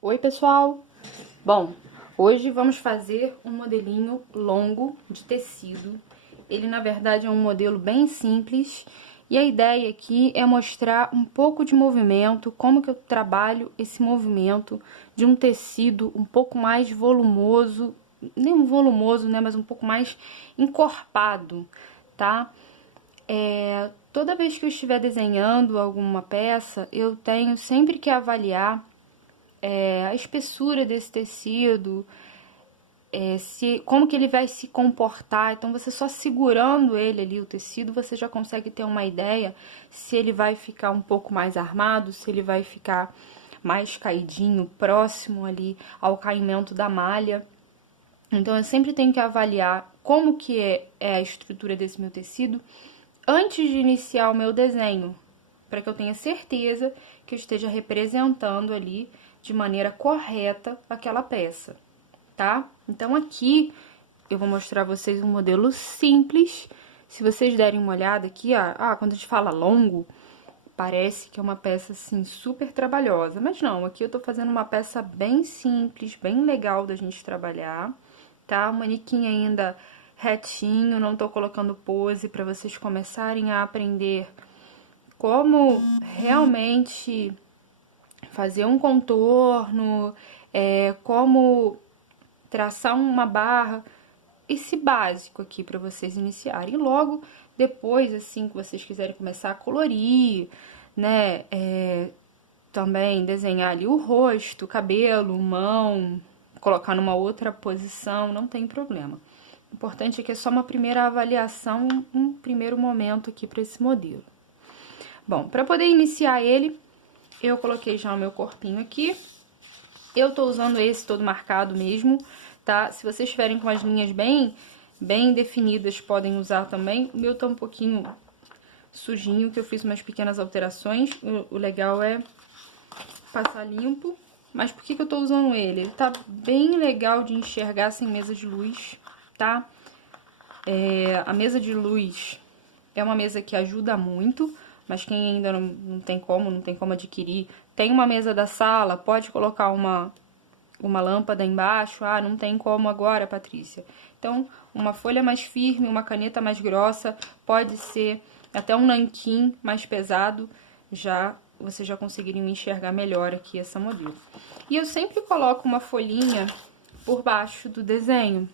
Oi, pessoal! Bom, hoje vamos fazer um modelinho longo de tecido. Ele, na verdade, é um modelo bem simples e a ideia aqui é mostrar um pouco de movimento, como que eu trabalho esse movimento de um tecido um pouco mais volumoso, nem volumoso, né, mas um pouco mais encorpado, tá? Toda vez que eu estiver desenhando alguma peça, eu tenho sempre que avaliar a espessura desse tecido, como que ele vai se comportar. Então, você só segurando ele ali, o tecido, você já consegue ter uma ideia se ele vai ficar um pouco mais armado, se ele vai ficar mais caidinho, próximo ali ao caimento da malha. Então, eu sempre tenho que avaliar como que é a estrutura desse meu tecido antes de iniciar o meu desenho, para que eu tenha certeza que eu esteja representando ali de maneira correta aquela peça, tá? Então aqui eu vou mostrar a vocês um modelo simples. Se vocês derem uma olhada aqui, ó, quando a gente fala longo, parece que é uma peça assim super trabalhosa, mas não, aqui eu tô fazendo uma peça bem simples, bem legal da gente trabalhar, tá? O manequim ainda retinho, não tô colocando pose para vocês começarem a aprender como realmente fazer um contorno, como traçar uma barra, esse básico aqui para vocês iniciarem. E logo depois, assim, que vocês quiserem começar a colorir, né, também desenhar ali o rosto, o cabelo, mão, colocar numa outra posição, não tem problema. O importante é que é só uma primeira avaliação, um primeiro momento aqui para esse modelo. Bom, para poder iniciar ele, eu coloquei já o meu corpinho aqui. Eu tô usando esse todo marcado mesmo, tá? Se vocês estiverem com as linhas bem definidas, podem usar também. O meu tá um pouquinho sujinho, que eu fiz umas pequenas alterações. O legal é passar limpo. Mas por que eu tô usando ele? Ele tá bem legal de enxergar sem mesa de luz, tá? A mesa de luz é uma mesa que ajuda muito, mas quem ainda não tem como adquirir, tem uma mesa da sala, pode colocar uma lâmpada embaixo. Ah, não tem como agora, Patrícia. Então, uma folha mais firme, uma caneta mais grossa, pode ser até um nanquim mais pesado, vocês já conseguiriam enxergar melhor aqui essa modelo. E eu sempre coloco uma folhinha por baixo do desenho,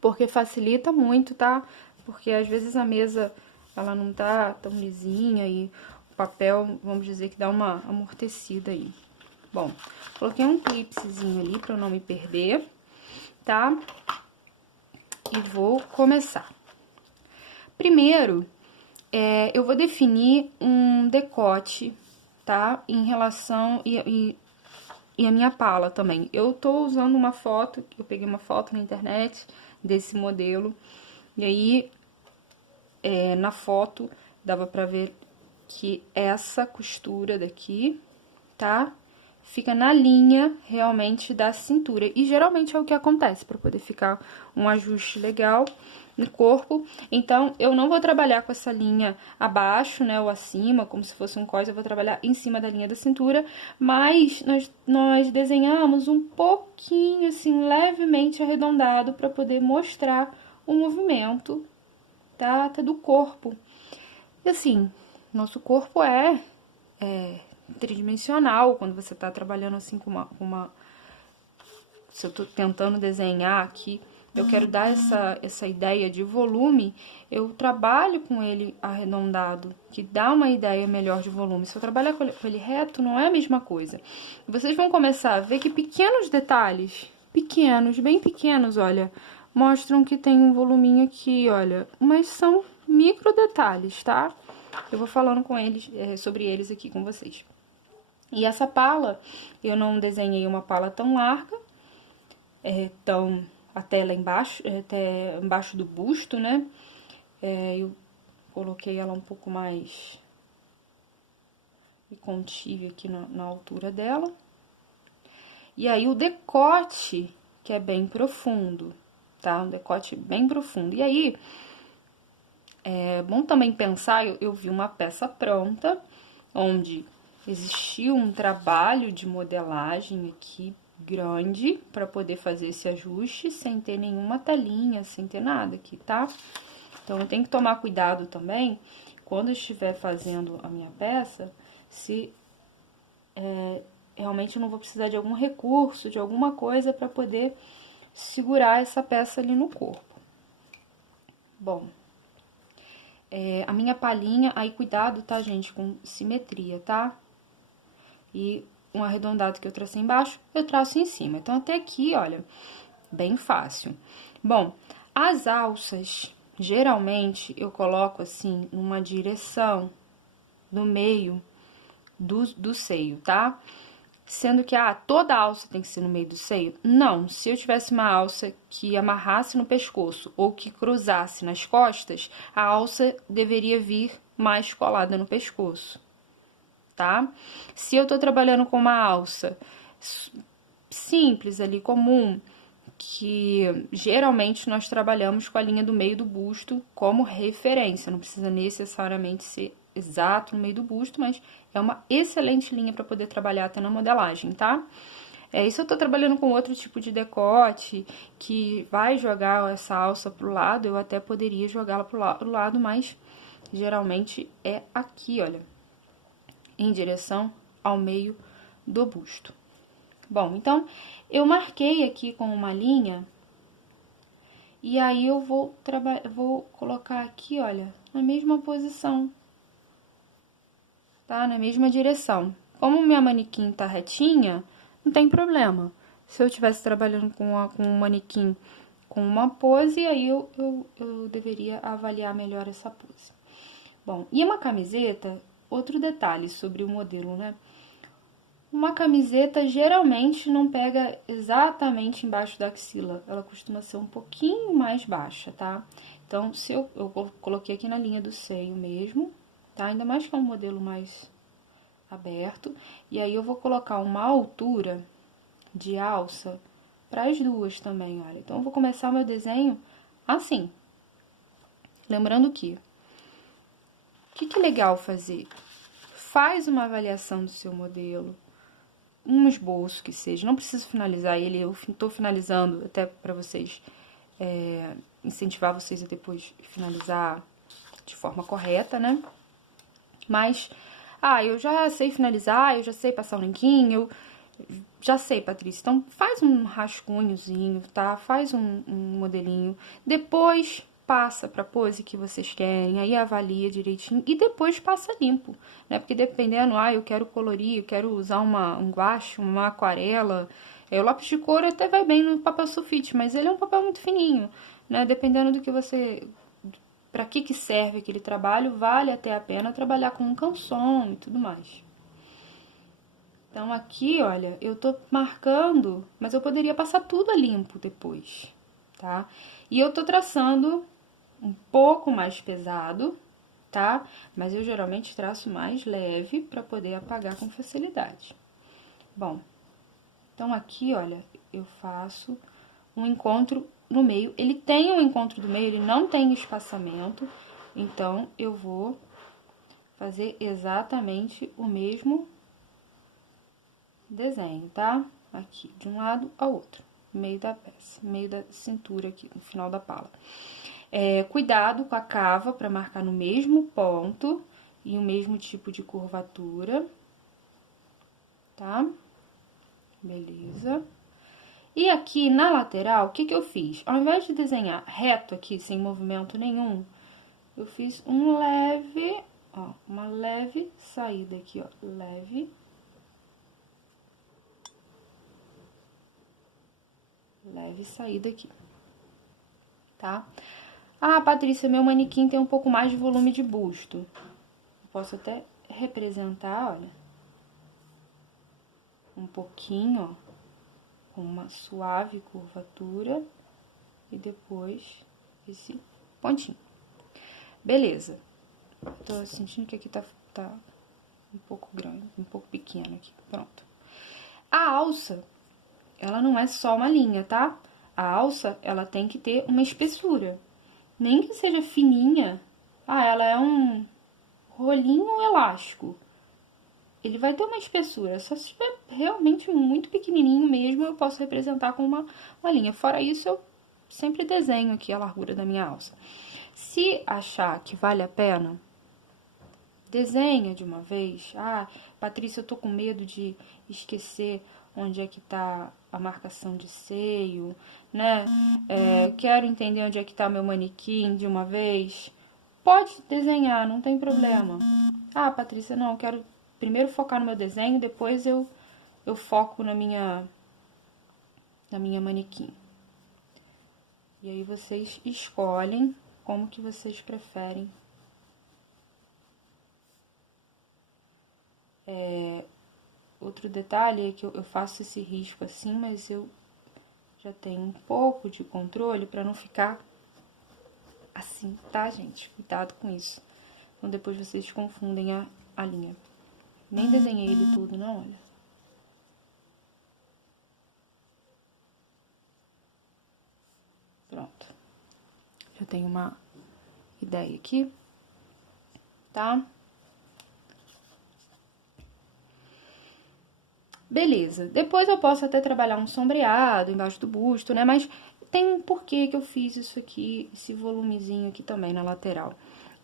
porque facilita muito, tá? Porque às vezes a mesa, ela não tá tão lisinha e o papel, vamos dizer que dá uma amortecida aí. Bom, coloquei um clipezinho ali pra eu não me perder, tá? E vou começar. Primeiro, eu vou definir um decote, tá? Em relação e a minha pala também. Eu tô usando uma foto, eu peguei uma foto na internet desse modelo, e aí na foto dava pra ver que essa costura daqui, tá? Fica na linha realmente da cintura. E geralmente é o que acontece, para poder ficar um ajuste legal no corpo. Então, eu não vou trabalhar com essa linha abaixo, né, ou acima, como se fosse um cós, eu vou trabalhar em cima da linha da cintura, mas nós desenhamos um pouquinho, assim, levemente arredondado, para poder mostrar o movimento, tá, até do corpo. E assim, nosso corpo é tridimensional, quando você tá trabalhando assim com uma. Se eu tô tentando desenhar aqui, eu quero dar essa ideia de volume, eu trabalho com ele arredondado, que dá uma ideia melhor de volume. Se eu trabalhar com ele reto, não é a mesma coisa. Vocês vão começar a ver que pequenos detalhes, pequenos, bem pequenos, olha, mostram que tem um voluminho aqui, olha, mas são micro detalhes, tá? Eu vou falando com eles, sobre eles aqui com vocês. E essa pala, eu não desenhei uma pala tão larga, tão até lá embaixo, até embaixo do busto, né? Eu coloquei ela um pouco mais e contive aqui na altura dela. E aí o decote, que é bem profundo, tá? Um decote bem profundo. E aí, é bom também pensar, eu vi uma peça pronta, onde existiu um trabalho de modelagem aqui grande para poder fazer esse ajuste sem ter nenhuma telinha, sem ter nada aqui, tá? Então, eu tenho que tomar cuidado também, quando eu estiver fazendo a minha peça, se realmente eu não vou precisar de algum recurso, de alguma coisa para poder segurar essa peça ali no corpo. Bom, a minha palhinha, aí cuidado, tá, gente, com simetria, tá? E um arredondado que eu tracei embaixo, eu traço em cima. Então, até aqui, olha, bem fácil. Bom, as alças, geralmente, eu coloco assim, numa direção, no meio do seio, tá? Sendo que, toda alça tem que ser no meio do seio? Não, se eu tivesse uma alça que amarrasse no pescoço ou que cruzasse nas costas, a alça deveria vir mais colada no pescoço, tá? Se eu tô trabalhando com uma alça simples ali, comum, que geralmente nós trabalhamos com a linha do meio do busto como referência, não precisa necessariamente ser exato no meio do busto, mas é uma excelente linha para poder trabalhar até na modelagem, tá? E se eu tô trabalhando com outro tipo de decote, que vai jogar essa alça pro lado, eu até poderia jogá-la pro lado, mas geralmente é aqui, olha, em direção ao meio do busto. Bom, então, eu marquei aqui com uma linha, e aí eu vou colocar aqui, olha, na mesma posição, tá? Na mesma direção. Como minha manequim tá retinha, não tem problema. Se eu estivesse trabalhando com um manequim com uma pose, aí eu deveria avaliar melhor essa pose. Bom, e uma camiseta, outro detalhe sobre o modelo, né? Uma camiseta geralmente não pega exatamente embaixo da axila, ela costuma ser um pouquinho mais baixa, tá? Então, se eu coloquei aqui na linha do seio mesmo, tá? Ainda mais que é um modelo mais aberto. E aí, eu vou colocar uma altura de alça para as duas também, olha. Então, eu vou começar o meu desenho assim. Lembrando que, o que é legal fazer? Faz uma avaliação do seu modelo, um esboço que seja, não preciso finalizar ele, eu tô finalizando até para vocês, incentivar vocês a depois finalizar de forma correta, né? Mas, eu já sei finalizar, eu já sei passar o linquinho, eu já sei, Patrícia. Então, faz um rascunhozinho, tá? Faz um modelinho, depois passa pra pose que vocês querem, aí avalia direitinho e depois passa limpo, né? Porque dependendo, eu quero colorir, eu quero usar um guache, uma aquarela, o lápis de cor até vai bem no papel sulfite, mas ele é um papel muito fininho, né? Dependendo do que você... Pra que serve aquele trabalho, vale até a pena trabalhar com um canson e tudo mais. Então, aqui, olha, eu tô marcando, mas eu poderia passar tudo a limpo depois, tá? E eu tô traçando um pouco mais pesado, tá? Mas eu geralmente traço mais leve pra poder apagar com facilidade. Bom, então aqui, olha, eu faço um encontro no meio. Ele tem um encontro do meio, ele não tem espaçamento, então eu vou fazer exatamente o mesmo desenho, tá? Aqui, de um lado ao outro, no meio da peça, no meio da cintura aqui, no final da pala. Cuidado com a cava para marcar no mesmo ponto e o mesmo tipo de curvatura, tá? Beleza. E aqui na lateral, o que eu fiz? Ao invés de desenhar reto aqui, sem movimento nenhum, eu fiz uma leve saída aqui, ó, leve saída aqui, tá? Patrícia, meu manequim tem um pouco mais de volume de busto. Eu posso até representar, olha, um pouquinho, ó, com uma suave curvatura e depois esse pontinho. Beleza. Tô sentindo que aqui tá um pouco grande, um pouco pequeno aqui. Pronto. A alça, ela não é só uma linha, tá? A alça, ela tem que ter uma espessura. Nem que seja fininha. Ela é um rolinho elástico. ele vai ter uma espessura. Só se estiver realmente muito pequenininho mesmo, eu posso representar com uma linha. Fora isso, eu sempre desenho aqui a largura da minha alça. Se achar que vale a pena, desenha de uma vez. Ah, Patrícia, eu tô com medo de esquecer onde é que tá a marcação de seio, né? Quero entender onde é que tá meu manequim de uma vez. Pode desenhar, não tem problema. Ah, Patrícia, não, eu quero primeiro focar no meu desenho, depois eu foco na minha manequim. E aí vocês escolhem como que vocês preferem. Outro detalhe é que eu faço esse risco assim, mas eu já tenho um pouco de controle para não ficar assim, tá, gente? Cuidado com isso. Então, depois vocês confundem a linha. Nem desenhei ele tudo, não, olha. Pronto. Já tenho uma ideia aqui, tá? Beleza. Depois eu posso até trabalhar um sombreado embaixo do busto, né? Mas tem um porquê que eu fiz isso aqui, esse volumezinho aqui também na lateral.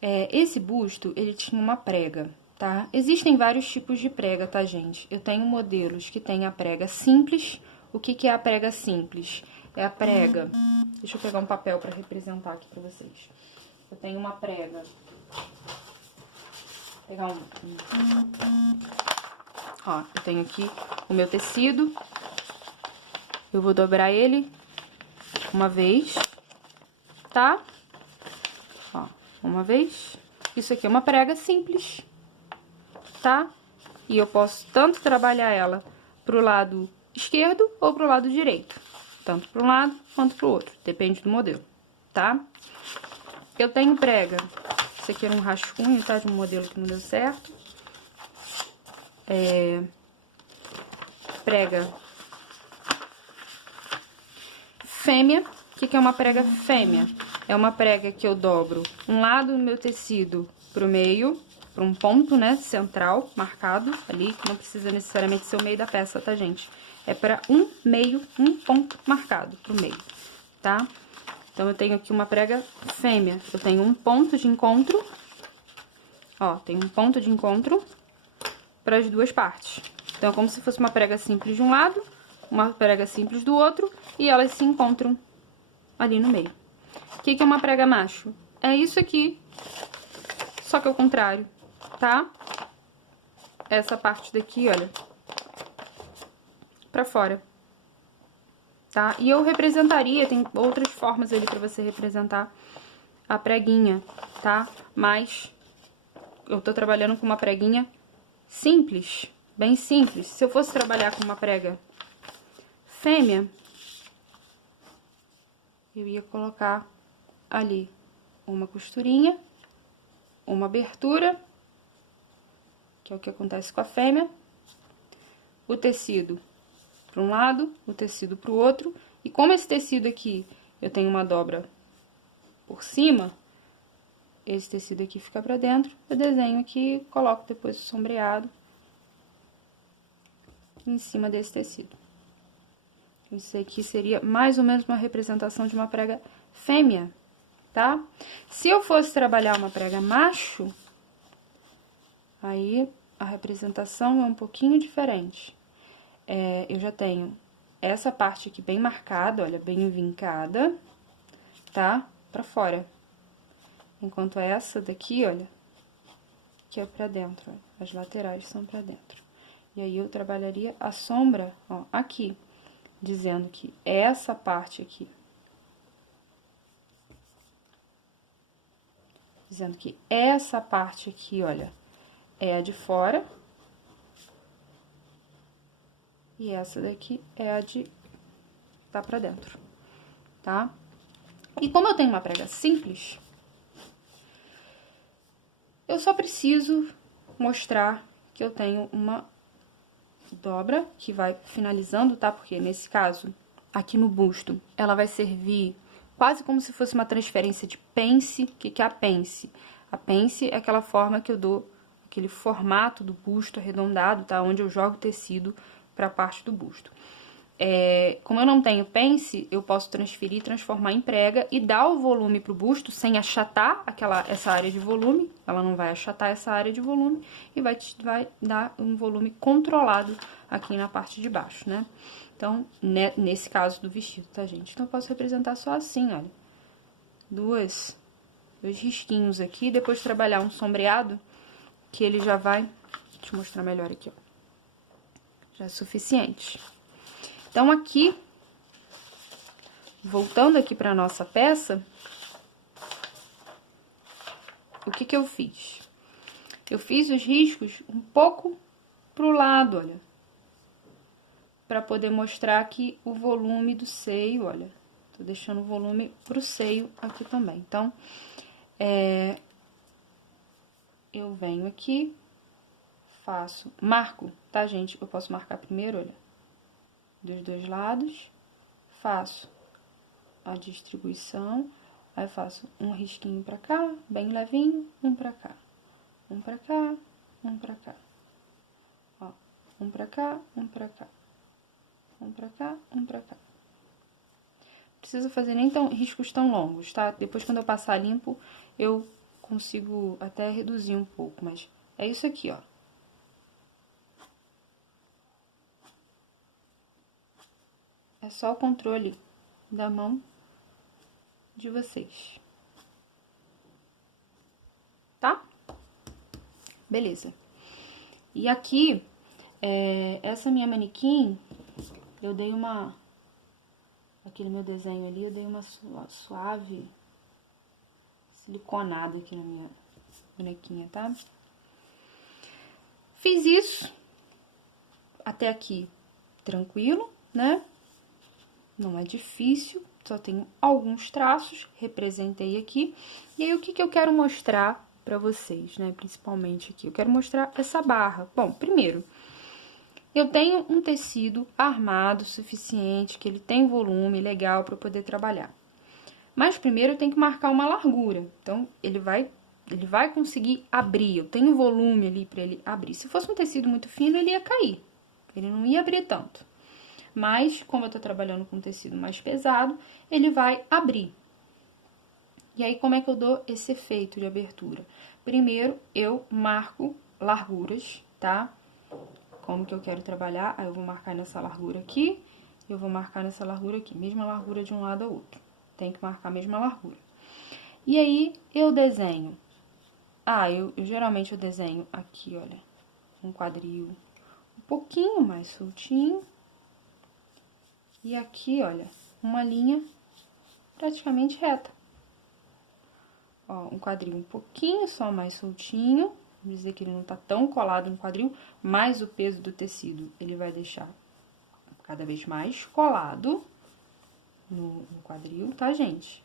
Esse busto, ele tinha uma prega, tá? Existem vários tipos de prega, tá, gente? Eu tenho modelos que tem a prega simples. O que que é a prega simples? É a prega... Deixa eu pegar um papel pra representar aqui pra vocês. Eu tenho uma prega... Vou pegar Ó, eu tenho aqui o meu tecido. Eu vou dobrar ele uma vez, tá? Ó, uma vez. Isso aqui é uma prega simples, tá? E eu posso tanto trabalhar ela pro lado esquerdo ou pro lado direito. Tanto para um lado quanto pro outro. Depende do modelo, tá? Eu tenho prega. Esse aqui era um rascunho, tá? De um modelo que não deu certo. Prega fêmea. O que que é uma prega fêmea? É uma prega que eu dobro um lado do meu tecido pro meio, para um ponto, né, central, marcado ali, que não precisa necessariamente ser o meio da peça, tá, gente? É para um ponto marcado pro meio, tá? Então, eu tenho aqui uma prega fêmea. Eu tenho um ponto de encontro, ó, tem um ponto de encontro para as duas partes. Então, é como se fosse uma prega simples de um lado, uma prega simples do outro, e elas se encontram ali no meio. O que que é uma prega macho? É isso aqui, só que ao contrário, tá? Essa parte daqui, olha, pra fora, tá? E eu representaria, tem outras formas ali pra você representar a preguinha, tá? Mas eu tô trabalhando com uma preguinha simples, bem simples. Se eu fosse trabalhar com uma prega fêmea, eu ia colocar ali uma costurinha, uma abertura, que é o que acontece com a fêmea, o tecido para um lado, o tecido para o outro, e como esse tecido aqui eu tenho uma dobra por cima, esse tecido aqui fica para dentro, eu desenho aqui, coloco depois o sombreado em cima desse tecido. Isso aqui seria mais ou menos uma representação de uma prega fêmea, tá? Se eu fosse trabalhar uma prega macho, aí a representação é um pouquinho diferente. Eu já tenho essa parte aqui bem marcada, olha, bem vincada, tá? Pra fora. Enquanto essa daqui, olha, que é pra dentro, ó, as laterais são pra dentro. E aí, eu trabalharia a sombra, ó, aqui, dizendo que essa parte aqui, olha, é a de fora, e essa daqui é a de tá pra dentro, tá? E como eu tenho uma prega simples, eu só preciso mostrar que eu tenho uma dobra que vai finalizando, tá? Porque nesse caso, aqui no busto, ela vai servir quase como se fosse uma transferência de pence. O que que é a pence? A pence é aquela forma que eu dou aquele formato do busto arredondado, tá? Onde eu jogo o tecido pra parte do busto. Como eu não tenho pence, eu posso transferir, transformar em prega e dar o volume pro busto sem achatar essa área de volume. Ela não vai achatar essa área de volume e vai dar um volume controlado aqui na parte de baixo, né? Então, nesse caso do vestido, tá, gente? Então, eu posso representar só assim, olha. Dois risquinhos aqui, depois trabalhar um sombreado, que ele já vai... Deixa eu mostrar melhor aqui, ó. Já é suficiente. Então, aqui, voltando aqui pra nossa peça, o que que eu fiz? Eu fiz os riscos um pouco pro lado, olha. Pra poder mostrar aqui o volume do seio, olha. Tô deixando o volume pro seio aqui também. Então, eu venho aqui, marco, tá, gente? Eu posso marcar primeiro, olha. Dos dois lados, faço a distribuição, aí faço um risquinho pra cá, bem levinho, um pra cá, um pra cá, um pra cá, ó, um pra cá, um pra cá, um pra cá, um pra cá. Não precisa fazer nem riscos tão longos, tá? Depois, quando eu passar limpo, eu consigo até reduzir um pouco, mas é isso aqui, ó. É só o controle da mão de vocês. Tá? Beleza. E aqui, essa minha manequim, eu dei aquele meu desenho ali, eu dei uma suave siliconada aqui na minha bonequinha, tá? Fiz isso. Até aqui, tranquilo, né? Não é difícil, só tenho alguns traços, representei aqui. E aí, o que que eu quero mostrar pra vocês, né? Principalmente aqui, eu quero mostrar essa barra. Bom, primeiro, eu tenho um tecido armado suficiente, que ele tem volume legal pra eu poder trabalhar. Mas primeiro eu tenho que marcar uma largura, então ele vai conseguir abrir, eu tenho volume ali pra ele abrir. Se fosse um tecido muito fino, ele ia cair, ele não ia abrir tanto. Mas, como eu tô trabalhando com tecido mais pesado, ele vai abrir. E aí, como é que eu dou esse efeito de abertura? Primeiro, eu marco larguras, tá? Como que eu quero trabalhar? Aí, eu vou marcar nessa largura aqui, eu vou marcar nessa largura aqui. Mesma largura de um lado ao outro. Tem que marcar a mesma largura. E aí, eu desenho. Geralmente eu desenho aqui, olha, um quadril um pouquinho mais soltinho. E aqui, olha, uma linha praticamente reta. Ó, um quadril um pouquinho só mais soltinho. Vamos dizer que ele não tá tão colado no quadril, mas o peso do tecido, ele vai deixar cada vez mais colado no quadril, tá, gente?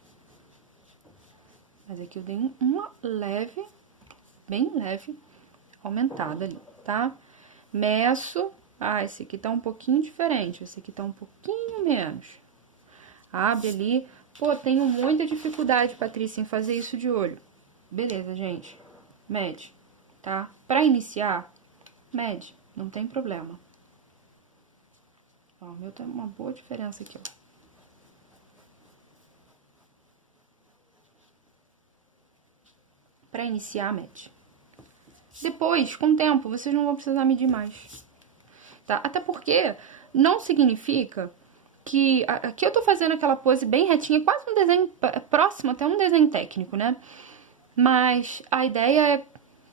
Mas aqui eu dei uma leve, bem leve, aumentada ali, tá? Meço. Esse aqui tá um pouquinho diferente, esse aqui tá um pouquinho menos. Abre ali. Pô, tenho muita dificuldade, Patrícia, em fazer isso de olho. Beleza, gente. Mede, tá? Pra iniciar, mede, não tem problema. Ó, o meu tem uma boa diferença aqui, ó. Pra iniciar, mede. Depois, com o tempo, vocês não vão precisar medir mais. Tá? Até porque não significa que... Aqui eu tô fazendo aquela pose bem retinha, quase um desenho próximo, até um desenho técnico, né? Mas a ideia é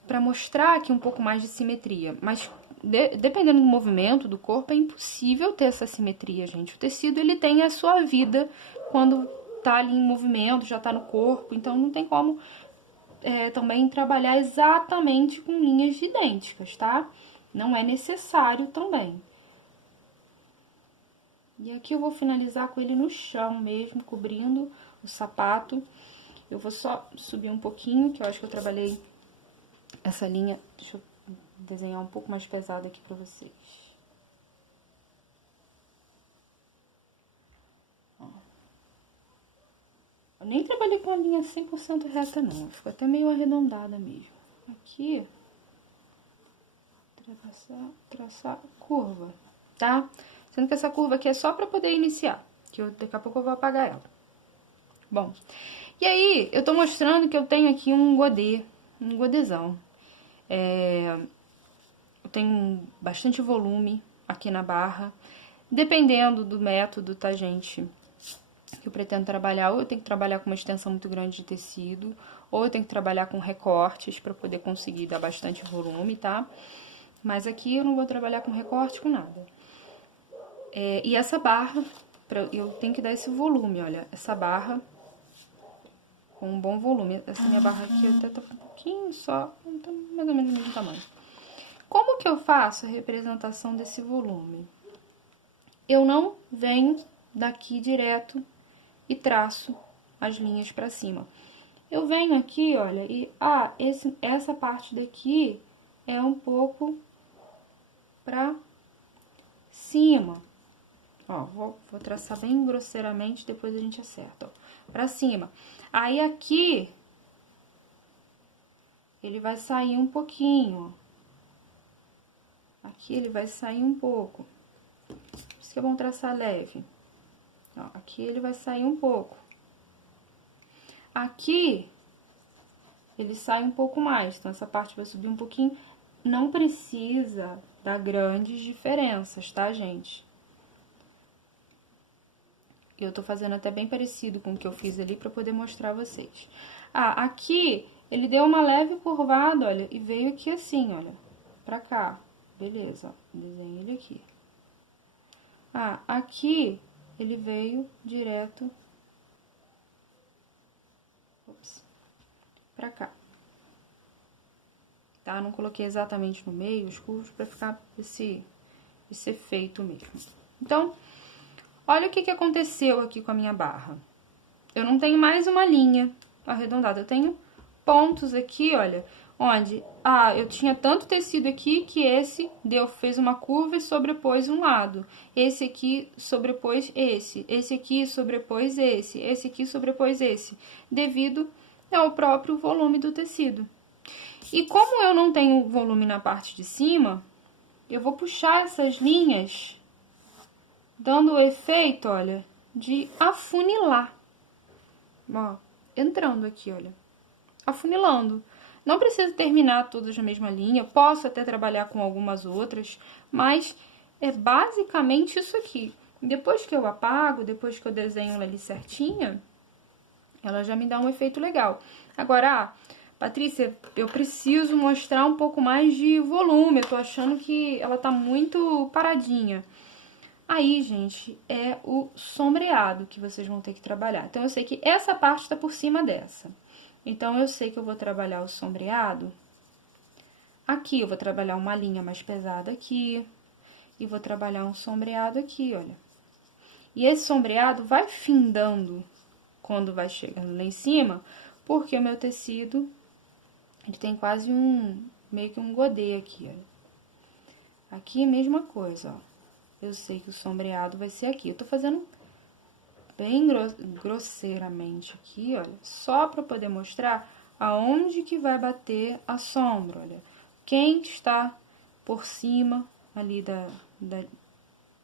pra mostrar aqui um pouco mais de simetria. Mas dependendo do movimento do corpo, é impossível ter essa simetria, gente. O tecido, ele tem a sua vida quando tá ali em movimento, já tá no corpo. Então, não tem como também trabalhar exatamente com linhas idênticas, tá? Não é necessário também. E aqui eu vou finalizar com ele no chão mesmo, cobrindo o sapato. Eu vou só subir um pouquinho, que eu acho que eu trabalhei essa linha. Deixa eu desenhar um pouco mais pesado aqui pra vocês. Ó. Eu nem trabalhei com a linha 100% reta, não. Ficou até meio arredondada mesmo. Aqui... traçar curva, tá? Sendo que essa curva aqui é só pra poder iniciar, que daqui a pouco eu vou apagar ela. Bom, e aí eu tô mostrando que eu tenho aqui um godêzão. Eu tenho bastante volume aqui na barra. Dependendo do método, tá, gente? Que eu pretendo trabalhar, ou eu tenho que trabalhar com uma extensão muito grande de tecido, ou eu tenho que trabalhar com recortes para poder conseguir dar bastante volume, tá? Mas aqui eu não vou trabalhar com recorte, com nada. E essa barra, eu tenho que dar esse volume, olha, essa barra com um bom volume. Essa minha barra aqui até tá um pouquinho só, tá mais ou menos do mesmo tamanho. Como que eu faço a representação desse volume? Eu não venho daqui direto e traço as linhas pra cima. Eu venho aqui, olha, e essa parte daqui é um pouco pra cima. Ó, vou traçar bem grosseiramente, depois a gente acerta, ó, pra cima. Aí aqui, ele vai sair um pouquinho, ó. Aqui ele vai sair um pouco. Por isso que é bom traçar leve. Ó, aqui ele vai sair um pouco. Aqui, ele sai um pouco mais, então essa parte vai subir um pouquinho. Não precisa dar grandes diferenças, tá, gente? Eu tô fazendo até bem parecido com o que eu fiz ali pra poder mostrar a vocês. Aqui, ele deu uma leve curvada, olha, e veio aqui assim, olha, pra cá. Beleza, ó, desenho ele aqui. Aqui, ele veio direto pra cá. Tá? Não coloquei exatamente no meio os curvos pra ficar esse efeito mesmo. Então, olha o que aconteceu aqui com a minha barra. Eu não tenho mais uma linha arredondada, eu tenho pontos aqui, olha, onde, eu tinha tanto tecido aqui que esse fez uma curva e sobrepôs um lado. Esse aqui sobrepôs esse aqui sobrepôs esse aqui sobrepôs esse, devido ao próprio volume do tecido. E como eu não tenho volume na parte de cima, eu vou puxar essas linhas, dando o efeito, olha, de afunilar. Ó, entrando aqui, olha, afunilando. Não preciso terminar todas na mesma linha, posso até trabalhar com algumas outras, mas é basicamente isso aqui. Depois que eu apago, depois que eu desenho ela ali certinha, ela já me dá um efeito legal. Agora, Patrícia, eu preciso mostrar um pouco mais de volume, eu tô achando que ela tá muito paradinha. Aí, gente, é o sombreado que vocês vão ter que trabalhar. Então, eu sei que essa parte tá por cima dessa. Então, eu sei que eu vou trabalhar o sombreado. Aqui, eu vou trabalhar uma linha mais pesada aqui. E vou trabalhar um sombreado aqui, olha. E esse sombreado vai findando quando vai chegando lá em cima, porque o meu tecido, ele tem quase meio que um godê aqui, olha. Aqui, mesma coisa, ó. Eu sei que o sombreado vai ser aqui. Eu tô fazendo bem grosseiramente aqui, olha, só pra poder mostrar aonde que vai bater a sombra, olha. Quem está por cima ali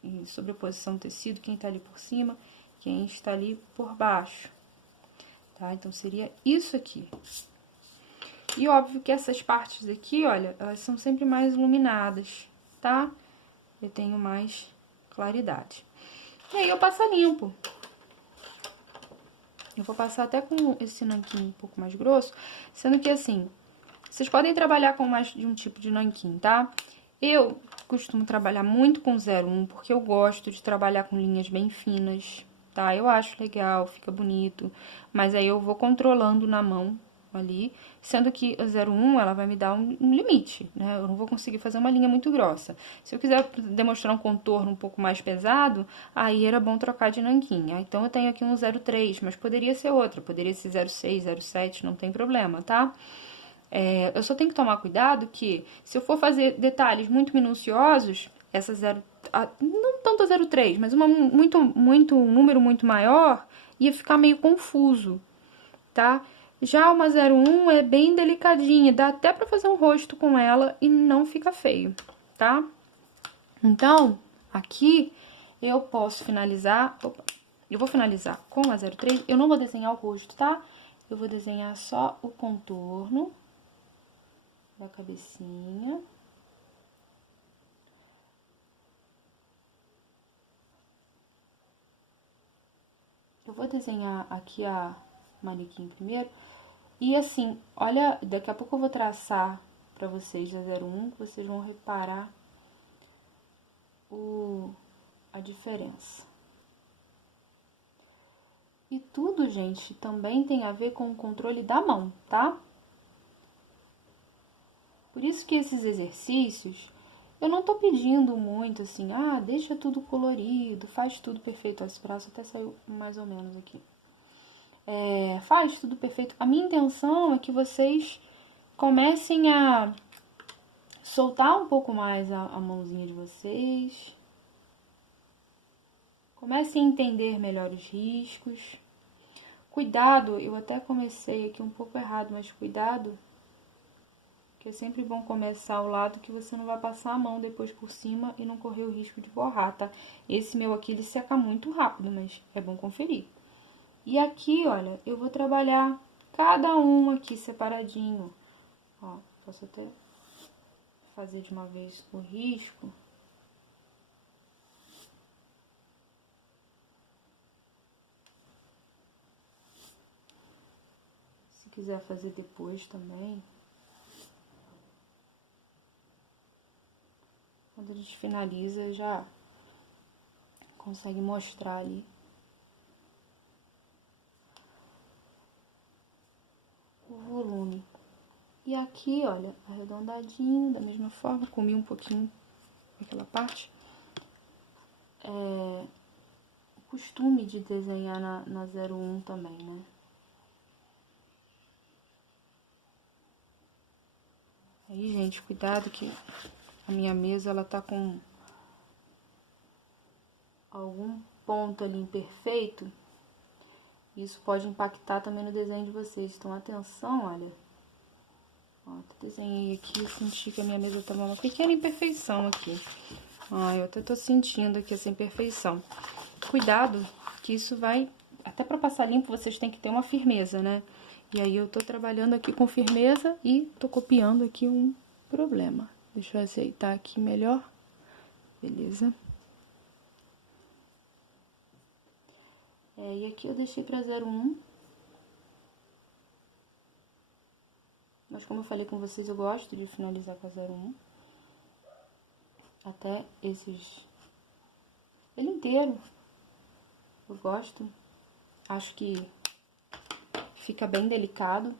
em sobreposição do tecido, quem tá ali por cima, quem está ali por baixo, tá? Então, seria isso aqui. E óbvio que essas partes aqui, olha, elas são sempre mais iluminadas, tá? Eu tenho mais claridade. E aí, eu passo a limpo. Eu vou passar até com esse nanquim um pouco mais grosso, sendo que assim, vocês podem trabalhar com mais de um tipo de nanquim, tá? Eu costumo trabalhar muito com 01, porque eu gosto de trabalhar com linhas bem finas, tá? Eu acho legal, fica bonito, mas aí eu vou controlando na mão ali, sendo que a 01, ela vai me dar um limite, né? Eu não vou conseguir fazer uma linha muito grossa. Se eu quiser demonstrar um contorno um pouco mais pesado, aí era bom trocar de nanquim. Então, eu tenho aqui um 03, mas poderia ser outra, poderia ser 06, 07, não tem problema, tá? Eu só tenho que tomar cuidado que, se eu for fazer detalhes muito minuciosos, essa não tanto a 03, mas um número muito maior, ia ficar meio confuso, tá? Já uma 01 é bem delicadinha, dá até pra fazer um rosto com ela e não fica feio. tá? Então, aqui eu posso finalizar... Opa, eu vou finalizar com a 03. Eu não vou desenhar o rosto, tá? Eu vou desenhar só o contorno da cabecinha. Eu vou desenhar aqui a manequim primeiro. E assim, olha, daqui a pouco eu vou traçar pra vocês a 01, que vocês vão reparar a diferença. E tudo, gente, também tem a ver com o controle da mão, tá? Por isso que esses exercícios, eu não tô pedindo muito assim, deixa tudo colorido, faz tudo perfeito. Esse braço até saiu mais ou menos aqui. Faz tudo perfeito. A minha intenção é que vocês comecem a soltar um pouco mais a mãozinha de vocês. Comecem a entender melhor os riscos. Cuidado, eu até comecei aqui um pouco errado, mas cuidado, que é sempre bom começar ao lado que você não vai passar a mão depois por cima e não correr o risco de borrar, tá? Esse meu aqui, ele seca muito rápido, mas é bom conferir. E aqui, olha, eu vou trabalhar cada um aqui separadinho. Ó, posso até fazer de uma vez o risco. Se quiser fazer depois também. Quando a gente finaliza, já consegue mostrar ali o volume. E aqui, olha, arredondadinho, da mesma forma, comi um pouquinho aquela parte. O costume de desenhar na 01 também, né? Aí, gente, cuidado que a minha mesa, ela tá com algum ponto ali imperfeito. Isso pode impactar também no desenho de vocês. Então, atenção, olha. Ó, desenhei aqui e senti que a minha mesa tava uma pequena imperfeição aqui. Eu até tô sentindo aqui essa imperfeição. Cuidado, que isso vai... Até pra passar limpo, vocês têm que ter uma firmeza, né? E aí, eu tô trabalhando aqui com firmeza e tô copiando aqui um problema. Deixa eu aceitar aqui melhor. Beleza. E aqui eu deixei pra 01. Mas como eu falei com vocês, eu gosto de finalizar com a 01. Até esses... ele inteiro. Eu gosto. Acho que fica bem delicado.